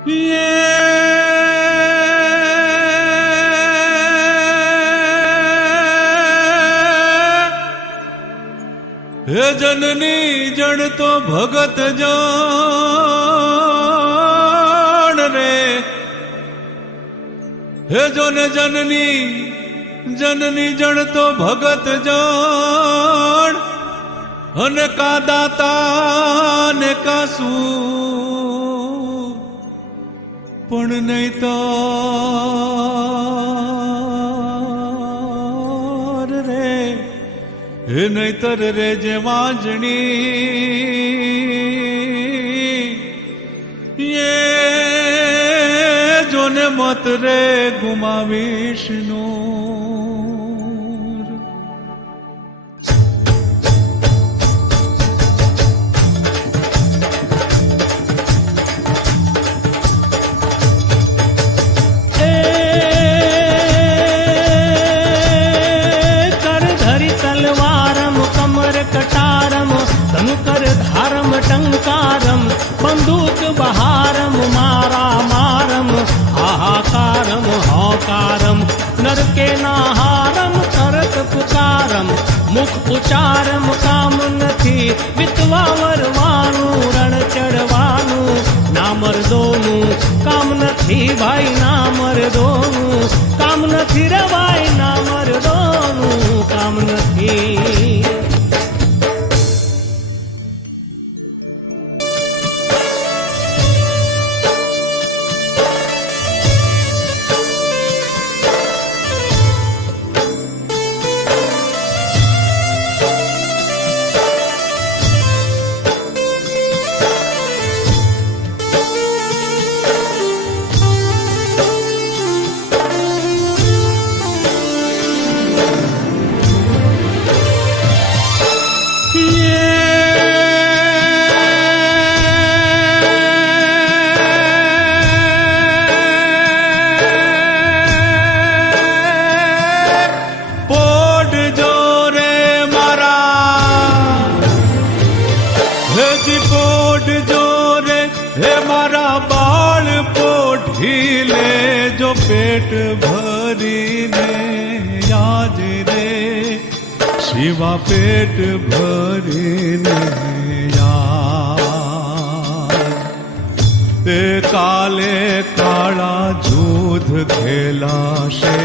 હે જનની જણ તો ભગત જાણ રે, હે જો ને જનની જણ તો ભગત જાણ, અને કા દાતા ને કા શું પણ નહીં તો રે, હે નહીતર રે જે વાંજણી એ જોને મત રે ગુમાવીશ નૂર. कटारम धनुकर धारम टंकारम बंदूक बहारम मारा मारम हाहाकारम हौकारम नर के नाहारम तरत पुकारम मुख उचारम काम નથી વિતવા વરવાનું રણ ચડવાનું ના મર્દોનું કામ નથી ભાઈ ના મર્દોનું કામ નથી રે ભાઈ ના મર્દોનું કામ નથી. પેટ ભરીને યાદ રે શિવા, પેટ ભરીને યાદ. તે કાલે કાળા જૂથ ખેલાશે,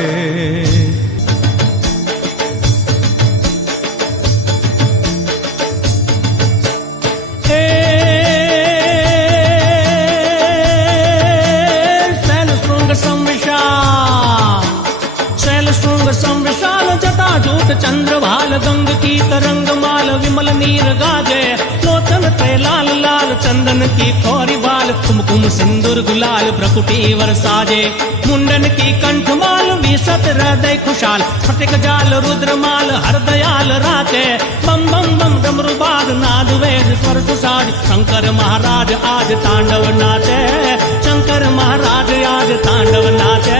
संविशाल जटा जूट चंद्रभाल गंग की तरंग माल विमल नीर गाजे लोचन ते लाल लाल चंदन की खोरी बाल कुमकुम सिंदूर गुलाल प्रकुटी वरसाजे मुंडन की कंठमाल विसत हृदय खुशाल फटिक जाल रुद्रमाल हरदयाल राजे बम बम बम डमरुबाद नाद वेद स्वर सुसाज शंकर महाराज आज तांडव नाचे, शंकर महाराज आज तांडव नाचे,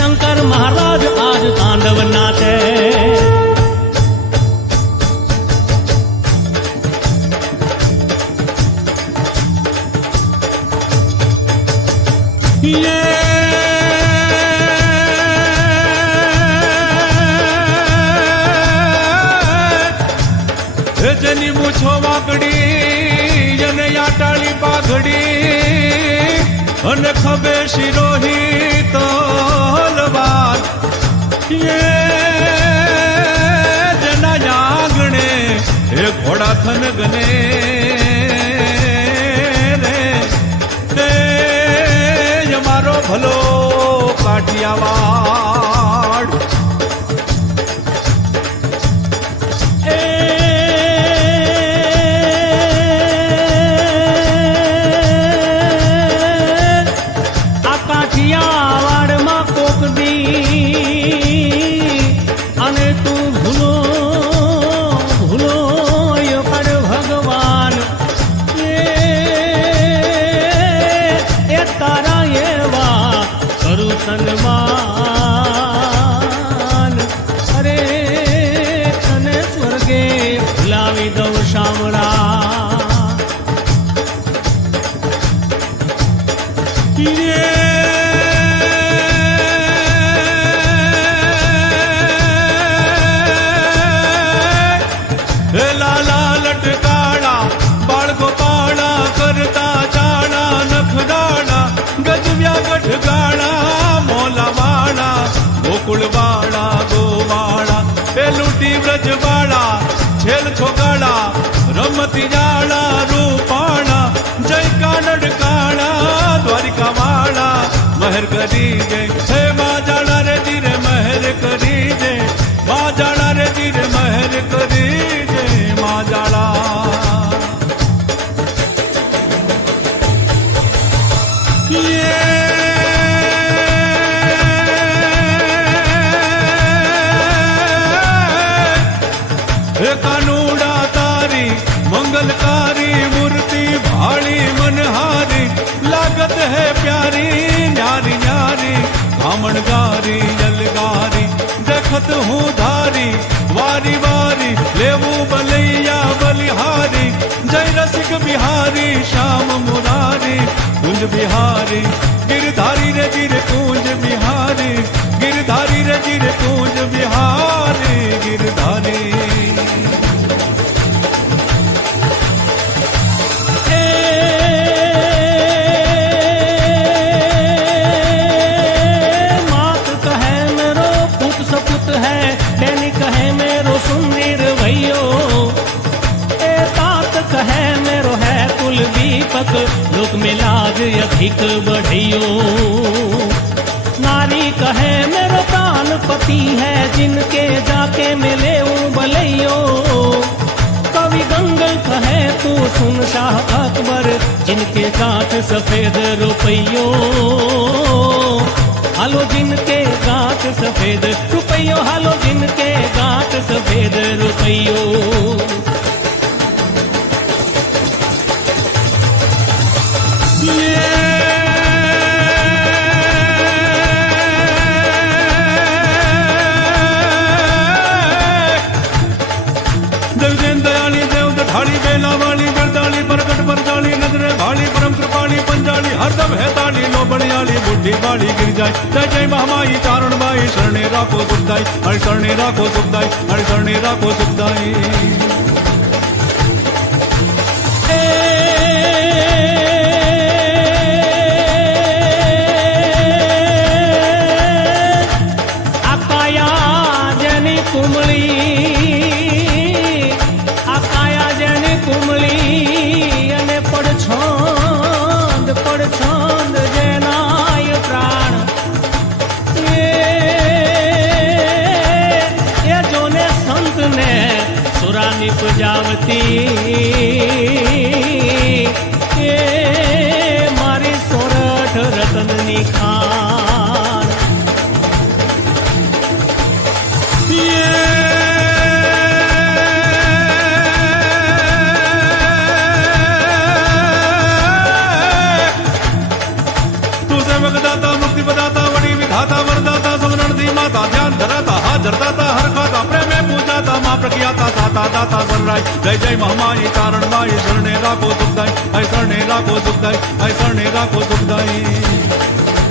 शंकर महाराज आज तांडव नाचे. જેની મૂછો વાકડી અને યાટાળી પાઘડી અને ખભે શિરોહી તલવાર, જેના આંગણે એ ઘોડા થન ગને રે, તે અમારો ભલો કાઠિયાવાડ. કાઠિયાવાડમાં કોક દી અને તું ભૂલો ભૂલો કર ભગવાન એ તારા એવા કરું સન્માન. હે લાલા લટકાળા બાળ ગોપાળા કરતા ચાળા નખડાળા ગજવ્યા ગઢગાળા મોલાવાળા ગોકુળવાળા ગોવાળા એ લૂંટી વ્રજવાળા છેલ છોગાળા રમતી જાળા રૂપાળા જય કાનડ કાળા દ્વારિકાવાળા મહેર કરી જય હે મા જાળા રે ધીરે મહેર કરી જય મા જાળા રે ધીરે મહેર કરી જય મા જાળા હે કાનુડા તારી મંગલકારી મૂર્તિ ભાળી મનહારી લાગત હે પ્યારી ન્યારી ન્યારી ધામણગારી જલગારી દેખત હું ધારી વારી વારી લેવું બલૈયા બલિહારી જય રસિક બિહારી શ્યામ મુરારી કુંજ બિહારી ગિરધારી રે ગિર કુંજ બિહારી ગિરધારી રે ગિર કુંજ બિહારી ગિરધારી मात कहे मेरो पुत सपुत है डैनी कहे मेरो सुंदर भैयो ए तात कहे मेरो है कुल दीपक लोक में लाज अधिक बढ़ियो नारी कहे मेरो प्राण पति है जिनके जाके मिले बलैयो कवि गंगल कहे तू सुन शाह अकबर जिनके गांठ सफेद रुपयो हालो जिनके गांठ सफेद रुपयो हालो जिनके गांठ सफेद रुपयो देवजन दयाली देव दठाली बेला वाली बरदाली परगट बरदाली नजरे भाली परम कृपाली पंजाली हरदम है ताली लो बड़ियाली बुढ़ी बाली गिर जाए जय जय महामाई चारण बाई शरणे राखो सुखदाई हरि शरणे राखो सुखदाई हरि शरणे राखो सुखदाई आकाया जनी कुमली आकाया जनी कुमली अने पड़छोंद जनाय प्राण ये जोने संत ने सुरा निपजावती ये मारी सोरठ रतननी खान दाता मुक्ति प्रदाता वड़ी विधाता वरदाता समरण दी माता ध्यान धराता हाजर दाता हर खाता प्रेम पूजाता मां प्रज्ञाता दाता दाता बनराय जय जय महामाई चारण माई शरणे राखो सुखदाई ऐ शरणे राखो सुखदाई ऐ शरणे राखो सुखदाई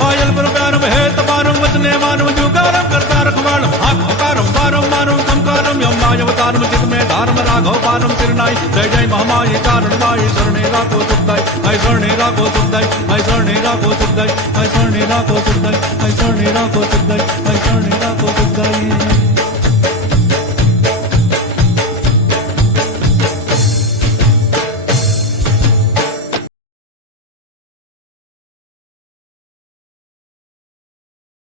पायल पर प्यारम है तपारम वचने मानव जुगारम करता रखवाड़ हाथ हकारम वारम मारम संकारम यम मायवतारम चित में धारम राघव पारम सिरनाई जय जय महामाई चारण माई शरणे राखो सुखदाई ऐ शरणे राखो सुखदाई ऐ शरणे राखो सुखदाई ऐ शरणे राखो सुखदाई ऐ शरणे राखो सुखदाई ऐ शरणे राखो सुखदाई